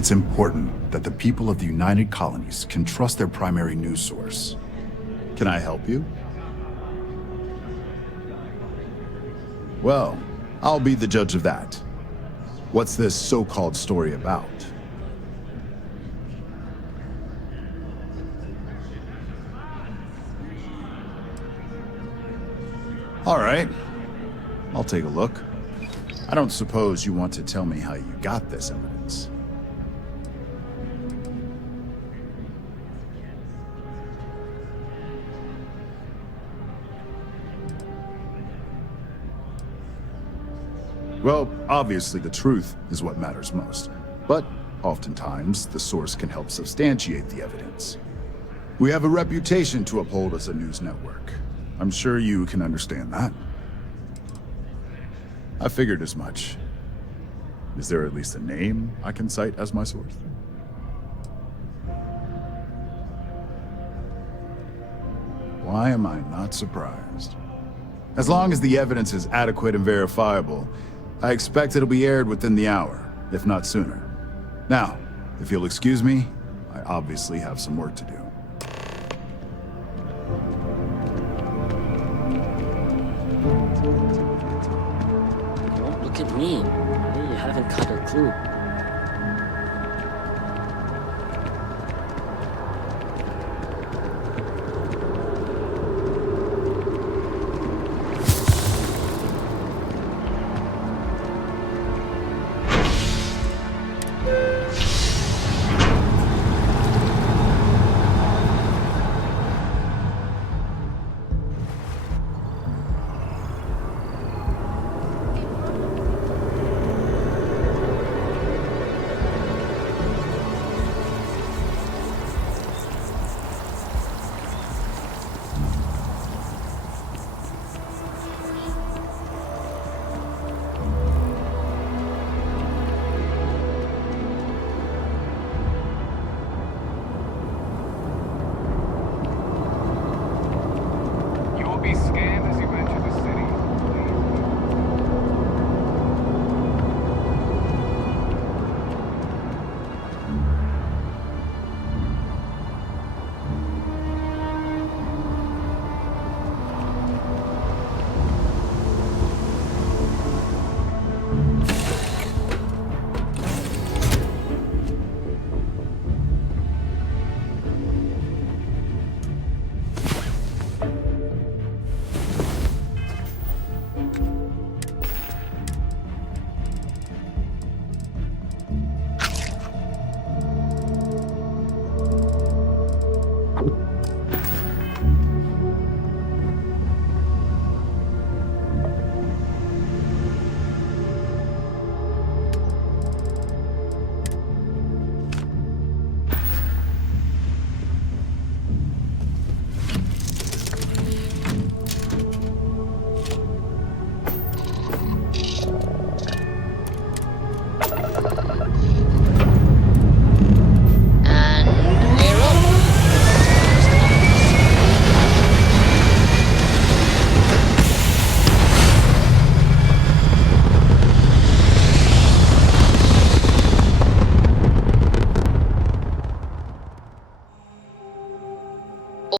It's important that the people of the United Colonies can trust their primary news source. Can I help you? Well, I'll be the judge of that. What's this so-called story about? All right, I'll take a look. I don't suppose you want to tell me how you got this evidence. Well, obviously the truth is what matters most, but oftentimes the source can help substantiate the evidence. We have a reputation to uphold as a news network. I'm sure you can understand that. I figured as much. Is there at least a name I can cite as my source? Why am I not surprised? As long as the evidence is adequate and verifiable, I expect it'll be aired within the hour, if not sooner. Now, if you'll excuse me, I obviously have some work to do. Don't look at me. You haven't got a clue.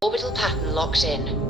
Orbital pattern locked in.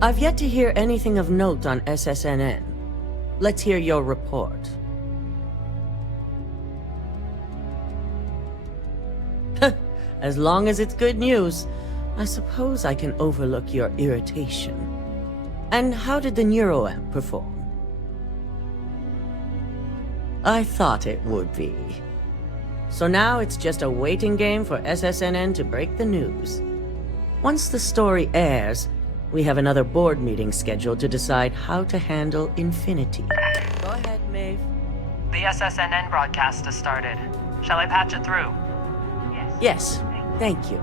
I've yet to hear anything of note on SSNN. Let's hear your report. As long as it's good news, I suppose I can overlook your irritation. And how did the neuroamp perform? I thought it would be. So now it's just a waiting game for SSNN to break the news. Once the story airs, we have another board meeting scheduled to decide how to handle Infinity. Go ahead, Maeve. The SSNN broadcast has started. Shall I patch it through? Yes, thank you.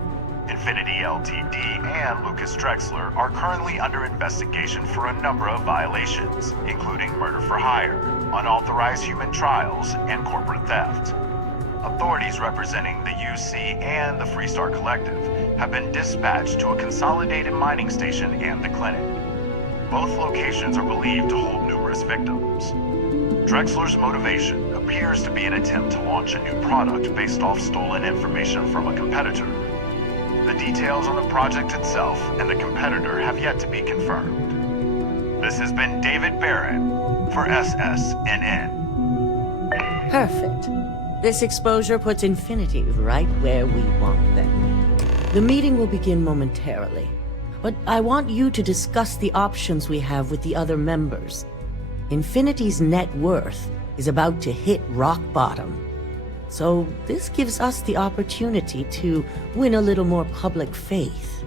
Infinity Ltd. and Lucas Drexler are currently under investigation for a number of violations, including murder for hire, unauthorized human trials, and corporate theft. Authorities representing the UC and the Freestar Collective have been dispatched to a consolidated mining station and the clinic. Both locations are believed to hold numerous victims. Drexler's motivation appears to be an attempt to launch a new product based off stolen information from a competitor. The details on the project itself and the competitor have yet to be confirmed. This has been David Barron for SSNN. Perfect. This exposure puts Infinity right where we want them. The meeting will begin momentarily, but I want you to discuss the options we have with the other members. Infinity's net worth is about to hit rock bottom. So this gives us the opportunity to win a little more public faith.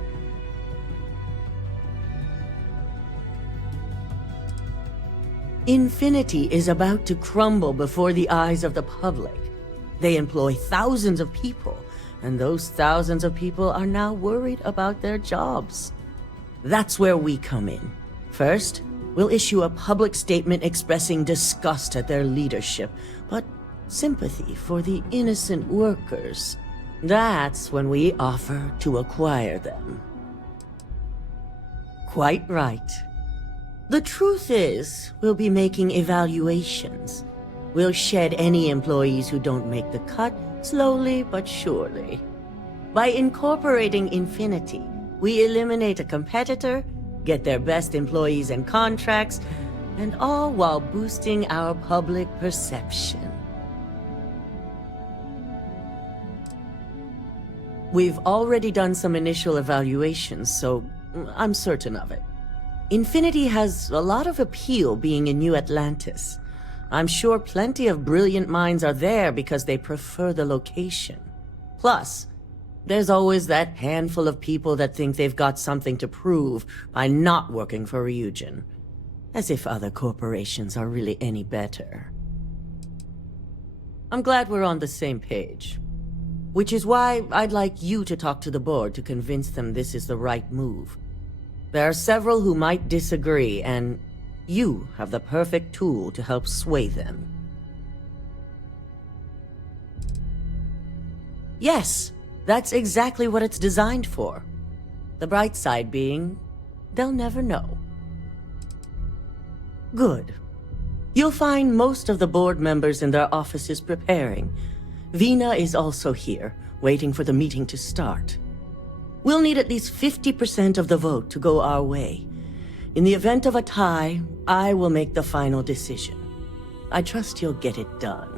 Infinity is about to crumble before the eyes of the public. They employ thousands of people, and those thousands of people are now worried about their jobs. That's where we come in. First, we'll issue a public statement expressing disgust at their leadership, but sympathy for the innocent workers. That's when we offer to acquire them. Quite right. The truth is, we'll be making evaluations. We'll shed any employees who don't make the cut, slowly but surely. By incorporating Infinity, we eliminate a competitor, get their best employees and contracts, and all while boosting our public perception. We've already done some initial evaluations, so I'm certain of it. Infinity has a lot of appeal being in New Atlantis. I'm sure plenty of brilliant minds are there because they prefer the location. Plus, there's always that handful of people that think they've got something to prove by not working for Ryujin. As if other corporations are really any better. I'm glad we're on the same page. Which is why I'd like you to talk to the board to convince them this is the right move. There are several who might disagree, and you have the perfect tool to help sway them. Yes, that's exactly what it's designed for. The bright side being, they'll never know. Good. You'll find most of the board members in their offices preparing. Vina is also here, waiting for the meeting to start. We'll need at least 50% of the vote to go our way. In the event of a tie, I will make the final decision. I trust you'll get it done.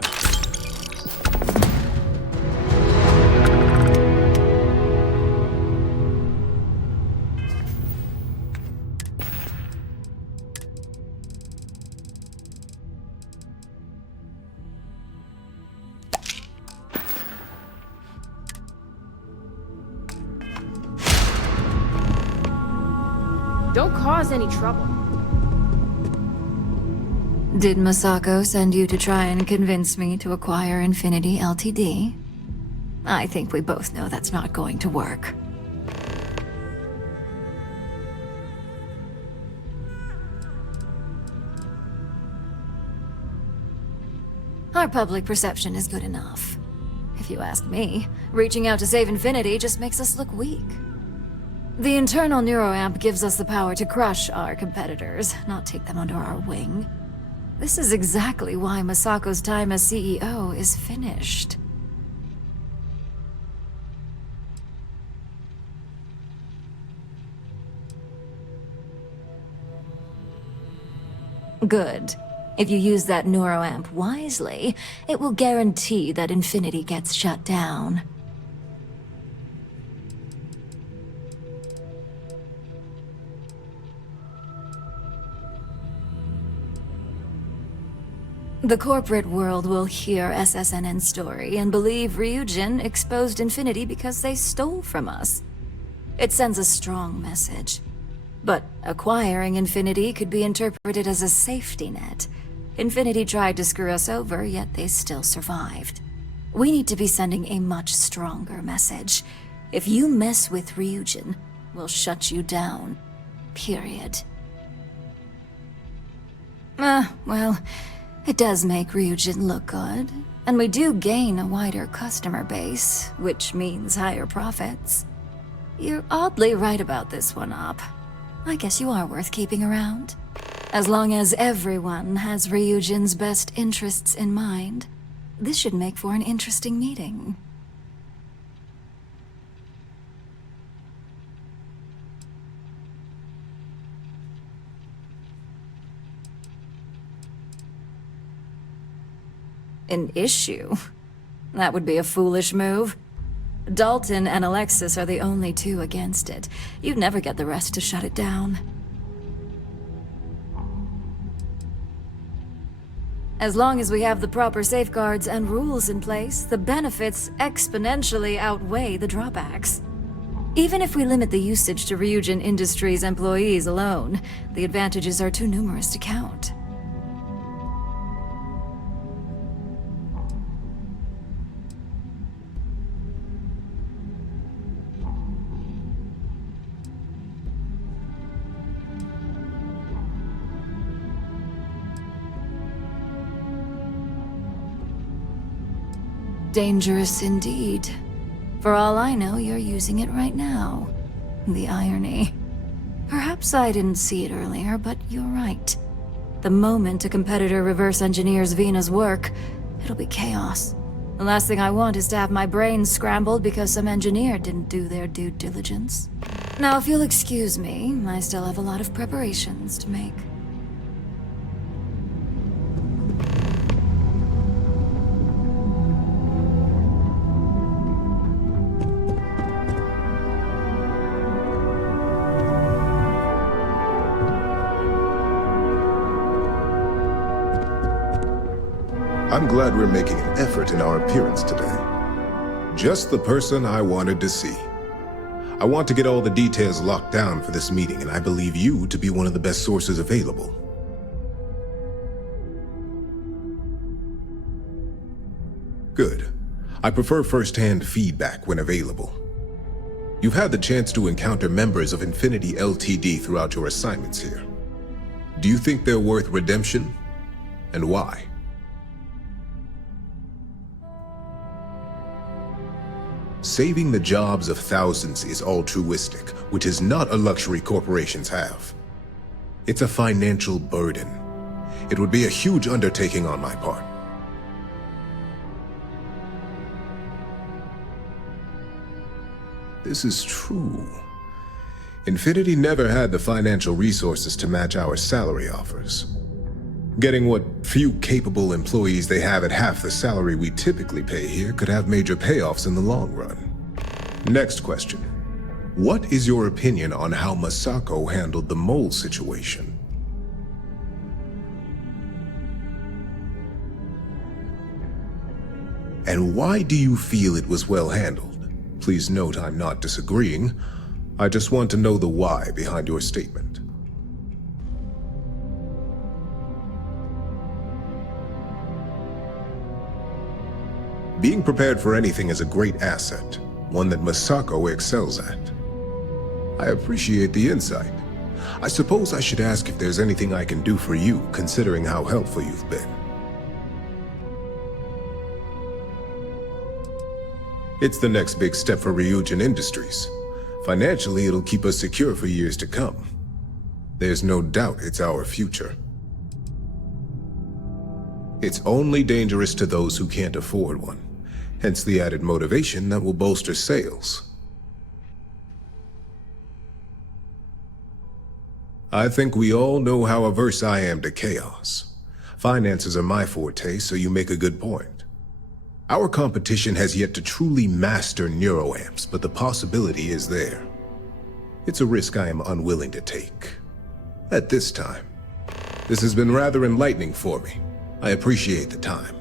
Don't cause any trouble. Did Masako send you to try and convince me to acquire Infinity Ltd? I think we both know that's not going to work. Our public perception is good enough. If you ask me, reaching out to save Infinity just makes us look weak. The internal neuroamp gives us the power to crush our competitors, not take them under our wing. This is exactly why Masako's time as CEO is finished. Good. If you use that neuroamp wisely, it will guarantee that Infinity gets shut down. The corporate world will hear SSNN's story and believe Ryujin exposed Infinity because they stole from us. It sends a strong message. But acquiring Infinity could be interpreted as a safety net. Infinity tried to screw us over, yet they still survived. We need to be sending a much stronger message. If you mess with Ryujin, we'll shut you down. Period. Well, it does make Ryujin look good, and we do gain a wider customer base, which means higher profits. You're oddly right about this one, Op. I guess you are worth keeping around. As long as everyone has Ryujin's best interests in mind, this should make for an interesting meeting. An issue? That would be a foolish move. Dalton and Alexis are the only two against it. You'd never get the rest to shut it down. As long as we have the proper safeguards and rules in place, the benefits exponentially outweigh the drawbacks. Even if we limit the usage to Ryujin Industries employees alone, the advantages are too numerous to count. Dangerous indeed. For all I know, you're using it right now. The irony. Perhaps I didn't see it earlier, but you're right. The moment a competitor reverse engineers Vina's work, it'll be chaos. The last thing I want is to have my brains scrambled because some engineer didn't do their due diligence. Now, if you'll excuse me, I still have a lot of preparations to make. I'm glad we're making an effort in our appearance today. Just the person I wanted to see. I want to get all the details locked down for this meeting, and I believe you to be one of the best sources available. Good. I prefer first-hand feedback when available. You've had the chance to encounter members of Infinity Ltd. Throughout your assignments here. Do you think they're worth redemption? And why? Saving the jobs of thousands is altruistic, which is not a luxury corporations have. It's a financial burden. It would be a huge undertaking on my part. This is true. Infinity never had the financial resources to match our salary offers. Getting what few capable employees they have at half the salary we typically pay here could have major payoffs in the long run. Next question. What is your opinion on how Masako handled the mole situation? And why do you feel it was well handled? Please note I'm not disagreeing. I just want to know the why behind your statement. Being prepared for anything is a great asset, one that Masako excels at. I appreciate the insight. I suppose I should ask if there's anything I can do for you, considering how helpful you've been. It's the next big step for Ryujin Industries. Financially, it'll keep us secure for years to come. There's no doubt it's our future. It's only dangerous to those who can't afford one. Hence the added motivation that will bolster sales. I think we all know how averse I am to chaos. Finances are my forte, so you make a good point. Our competition has yet to truly master neuroamps, but the possibility is there. It's a risk I am unwilling to take. At this time. This has been rather enlightening for me. I appreciate the time.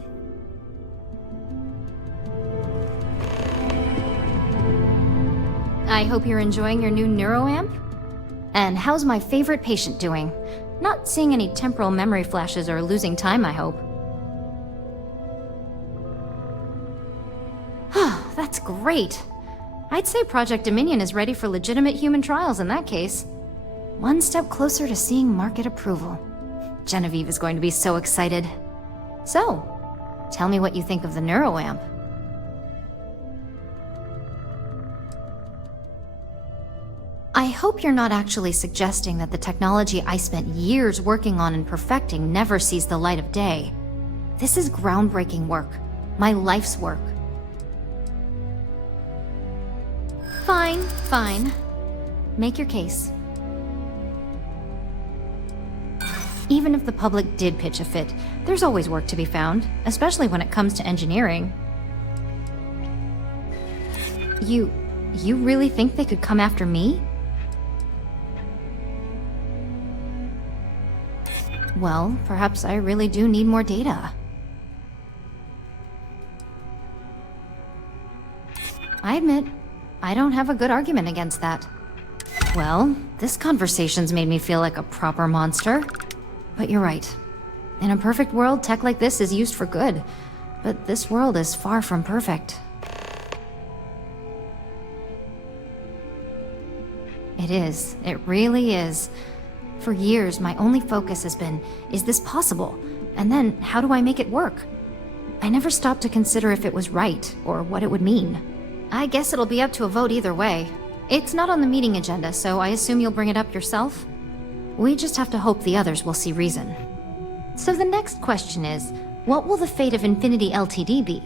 I hope you're enjoying your new neuroamp. And how's my favorite patient doing? Not seeing any temporal memory flashes or losing time, I hope. That's great. I'd say Project Dominion is ready for legitimate human trials in that case. One step closer to seeing market approval. Genevieve is going to be so excited. So, tell me what you think of the neuroamp. I hope you're not actually suggesting that the technology I spent years working on and perfecting never sees the light of day. This is groundbreaking work. My life's work. Fine. Make your case. Even if the public did pitch a fit, there's always work to be found, especially when it comes to engineering. You really think they could come after me? Well, perhaps I really do need more data. I admit, I don't have a good argument against that. Well, this conversation's made me feel like a proper monster. But you're right. In a perfect world, tech like this is used for good. But this world is far from perfect. It is. It really is. For years, my only focus has been, is this possible? And then, how do I make it work? I never stopped to consider if it was right, or what it would mean. I guess it'll be up to a vote either way. It's not on the meeting agenda, so I assume you'll bring it up yourself? We just have to hope the others will see reason. So the next question is, what will the fate of Infinity Ltd be?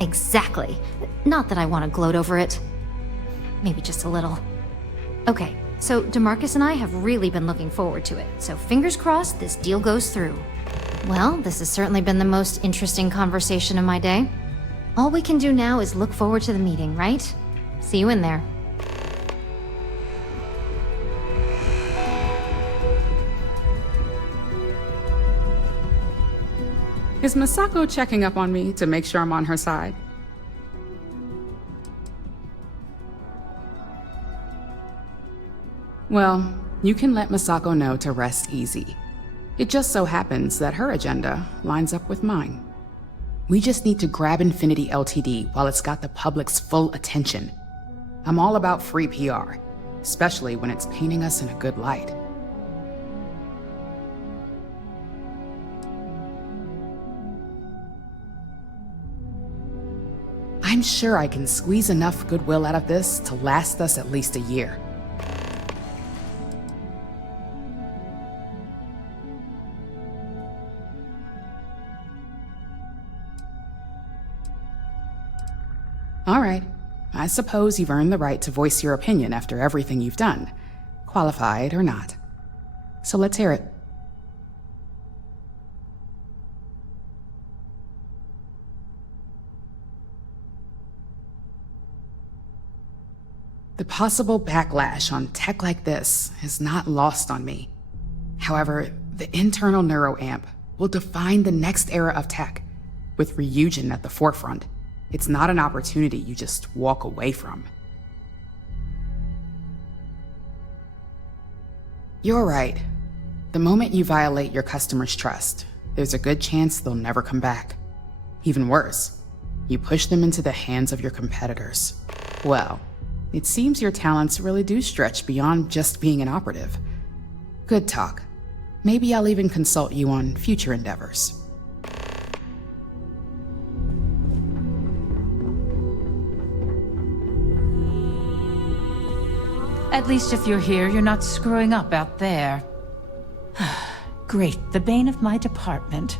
Exactly. Not that I want to gloat over it. Maybe just a little. Okay, so DeMarcus and I have really been looking forward to it, so fingers crossed this deal goes through. Well, this has certainly been the most interesting conversation of my day. All we can do now is look forward to the meeting, right? See you in there. Is Masako checking up on me to make sure I'm on her side? Well, you can let Masako know to rest easy. It just so happens that her agenda lines up with mine. We just need to grab Infinity Ltd while it's got the public's full attention. I'm all about free PR, especially when it's painting us in a good light. I'm sure I can squeeze enough goodwill out of this to last us at least a year. All right, I suppose you've earned the right to voice your opinion after everything you've done, qualified or not. So let's hear it. The possible backlash on tech like this is not lost on me. However, the internal neuroamp will define the next era of tech, with Ryujin at the forefront. It's not an opportunity you just walk away from. You're right. The moment you violate your customers' trust, there's a good chance they'll never come back. Even worse, you push them into the hands of your competitors. Well, it seems your talents really do stretch beyond just being an operative. Good talk. Maybe I'll even consult you on future endeavors. At least if you're here, you're not screwing up out there. Great, the bane of my department.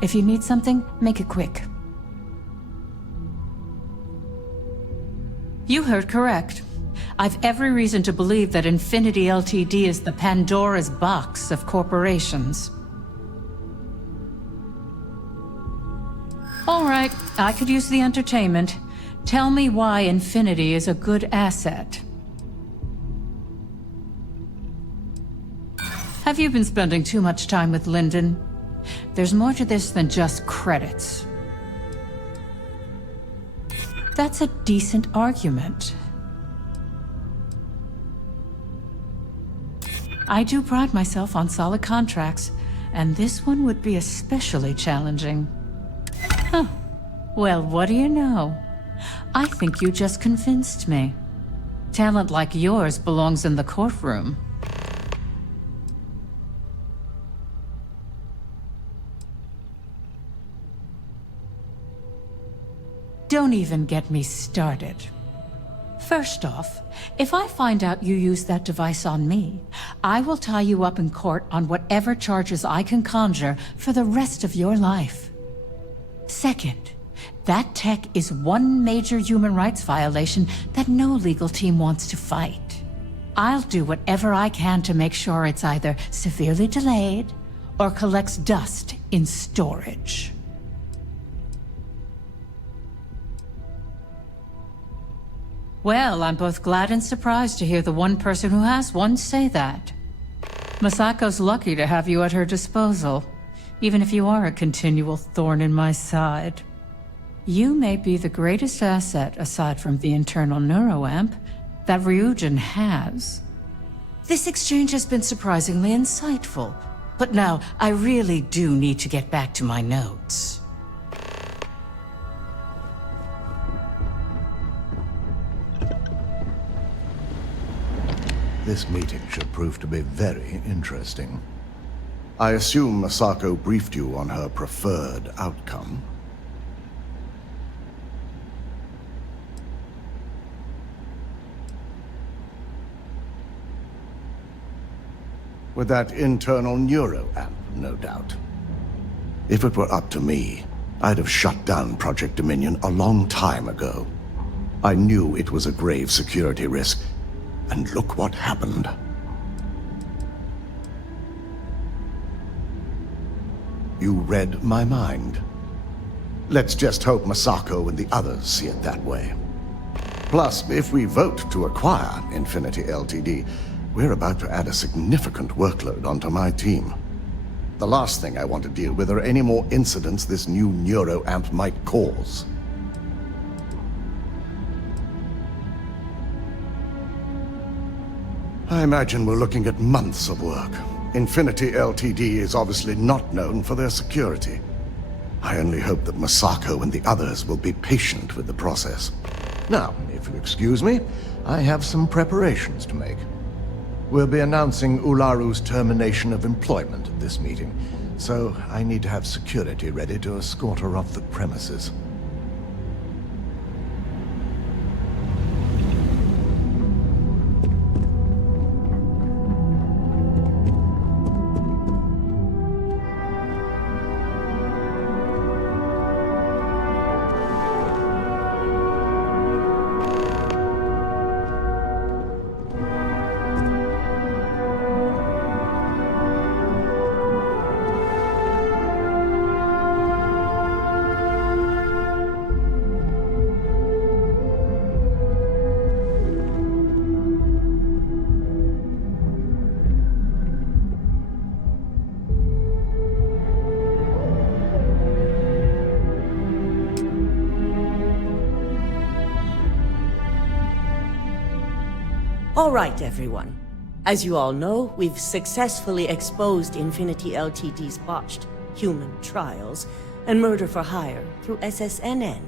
If you need something, make it quick. You heard correct. I've every reason to believe that Infinity Ltd. Is the Pandora's box of corporations. All right, I could use the entertainment. Tell me why Infinity is a good asset. Have you been spending too much time with Lyndon? There's more to this than just credits. That's a decent argument. I do pride myself on solid contracts, and this one would be especially challenging. Huh. Well, what do you know? I think you just convinced me. Talent like yours belongs in the courtroom. Don't even get me started. First off, if I find out you used that device on me, I will tie you up in court on whatever charges I can conjure for the rest of your life. Second, that tech is one major human rights violation that no legal team wants to fight. I'll do whatever I can to make sure it's either severely delayed or collects dust in storage. Well, I'm both glad and surprised to hear the one person who has one say that. Masako's lucky to have you at her disposal, even if you are a continual thorn in my side. You may be the greatest asset, aside from the internal neuroamp, that Ryujin has. This exchange has been surprisingly insightful, but now I really do need to get back to my notes. This meeting should prove to be very interesting. I assume Masako briefed you on her preferred outcome. With that internal neuroamp, no doubt. If it were up to me, I'd have shut down Project Dominion a long time ago. I knew it was a grave security risk, and look what happened. You read my mind. Let's just hope Masako and the others see it that way. Plus, if we vote to acquire Infinity Ltd., we're about to add a significant workload onto my team. The last thing I want to deal with are any more incidents this new neuroamp might cause. I imagine we're looking at months of work. Infinity Ltd. Is obviously not known for their security. I only hope that Masako and the others will be patient with the process. Now, if you'll excuse me, I have some preparations to make. We'll be announcing Ularu's termination of employment at this meeting, so I need to have security ready to escort her off the premises. All right, everyone. As you all know, we've successfully exposed Infinity Ltd.'s botched human trials and murder for hire through SSNN.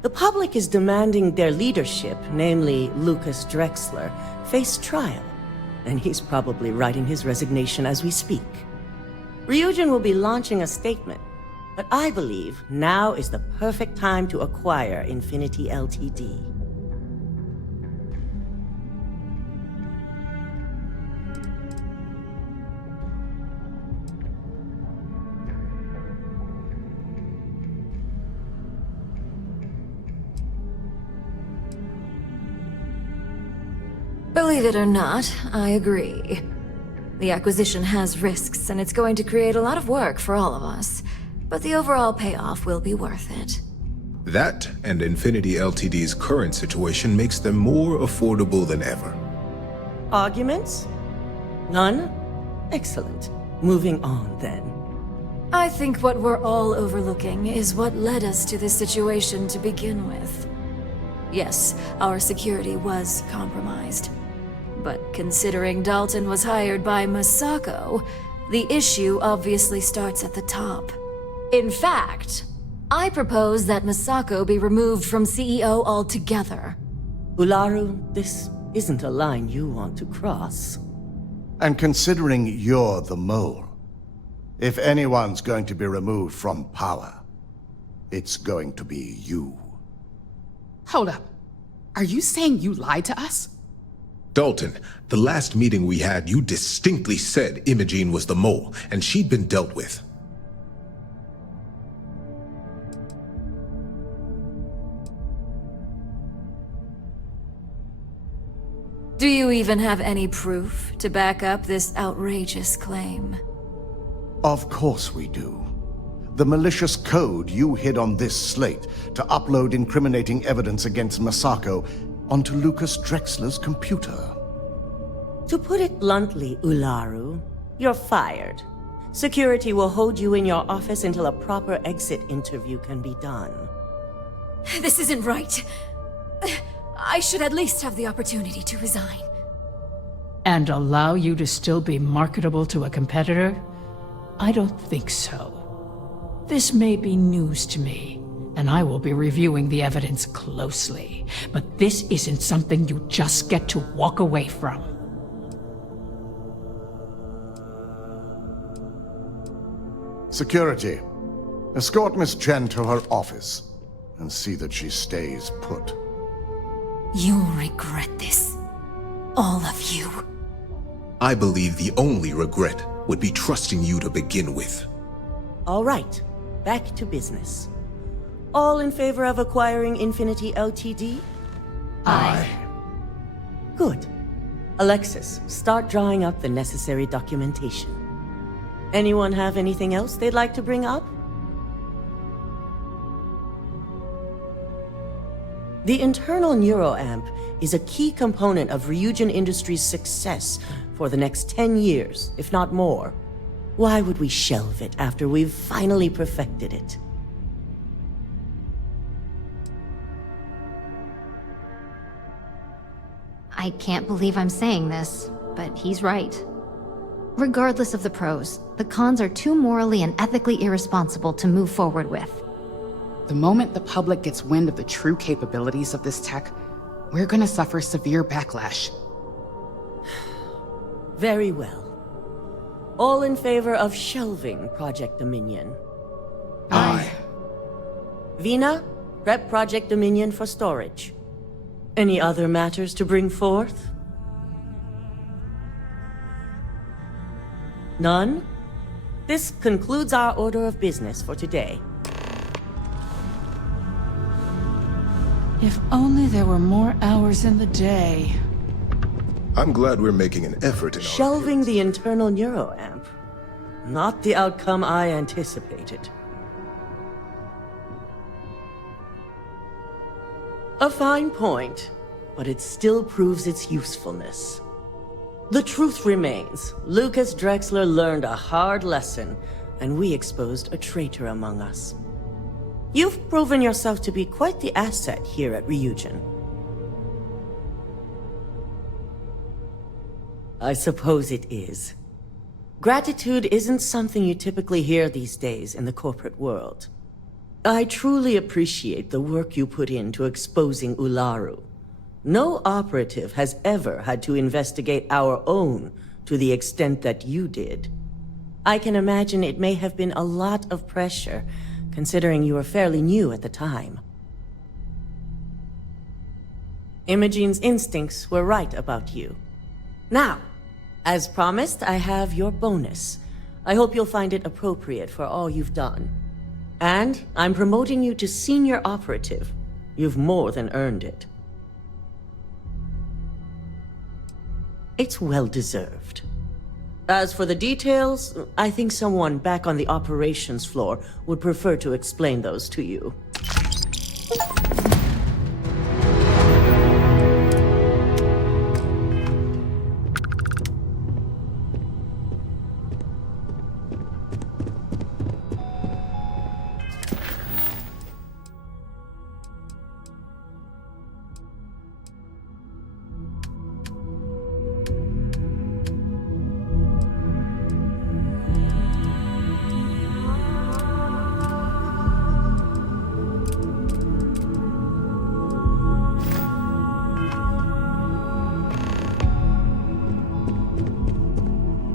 The public is demanding their leadership, namely Lucas Drexler, face trial, and he's probably writing his resignation as we speak. Ryujin will be launching a statement, but I believe now is the perfect time to acquire Infinity Ltd. Believe it or not, I agree. The acquisition has risks, and it's going to create a lot of work for all of us. But the overall payoff will be worth it. That and Infinity Ltd's current situation makes them more affordable than ever. Arguments? None? Excellent. Moving on, then. I think what we're all overlooking is what led us to this situation to begin with. Yes, our security was compromised. But considering Dalton was hired by Masako, the issue obviously starts at the top. In fact, I propose that Masako be removed from CEO altogether. Ularu, this isn't a line you want to cross. And considering you're the mole, if anyone's going to be removed from power, it's going to be you. Hold up. Are you saying you lied to us? Dalton, the last meeting we had, you distinctly said Imogene was the mole, and she'd been dealt with. Do you even have any proof to back up this outrageous claim? Of course we do. The malicious code you hid on this slate to upload incriminating evidence against Masako onto Lucas Drexler's computer. To put it bluntly, Ularu, you're fired. Security will hold you in your office until a proper exit interview can be done. This isn't right. I should at least have the opportunity to resign. And allow you to still be marketable to a competitor? I don't think so. This may be news to me, and I will be reviewing the evidence closely. But this isn't something you just get to walk away from. Security, escort Miss Chen to her office and see that she stays put. You'll regret this. All of you. I believe the only regret would be trusting you to begin with. All right, back to business. All in favor of acquiring Infinity Ltd? Aye. Good. Alexis, start drawing up the necessary documentation. Anyone have anything else they'd like to bring up? The internal neuroamp is a key component of Ryujin Industries' success for the next 10 years, if not more. Why would we shelve it after we've finally perfected it? I can't believe I'm saying this, but he's right. Regardless of the pros, the cons are too morally and ethically irresponsible to move forward with. The moment the public gets wind of the true capabilities of this tech, we're gonna suffer severe backlash. Very well. All in favor of shelving Project Dominion? Aye. Vina, prep Project Dominion for storage. Any other matters to bring forth? None? This concludes our order of business for today. If only there were more hours in the day. I'm glad we're making an effort in Shelving the internal neuroamp. Not the outcome I anticipated. A fine point, but it still proves its usefulness. The truth remains, Lucas Drexler learned a hard lesson, and we exposed a traitor among us. You've proven yourself to be quite the asset here at Ryujin. I suppose it is. Gratitude isn't something you typically hear these days in the corporate world. I truly appreciate the work you put into exposing Ularu. No operative has ever had to investigate our own to the extent that you did. I can imagine it may have been a lot of pressure, considering you were fairly new at the time. Imogene's instincts were right about you. Now, as promised, I have your bonus. I hope you'll find it appropriate for all you've done. And I'm promoting you to senior operative. You've more than earned it. It's well deserved. As for the details, I think someone back on the operations floor would prefer to explain those to you.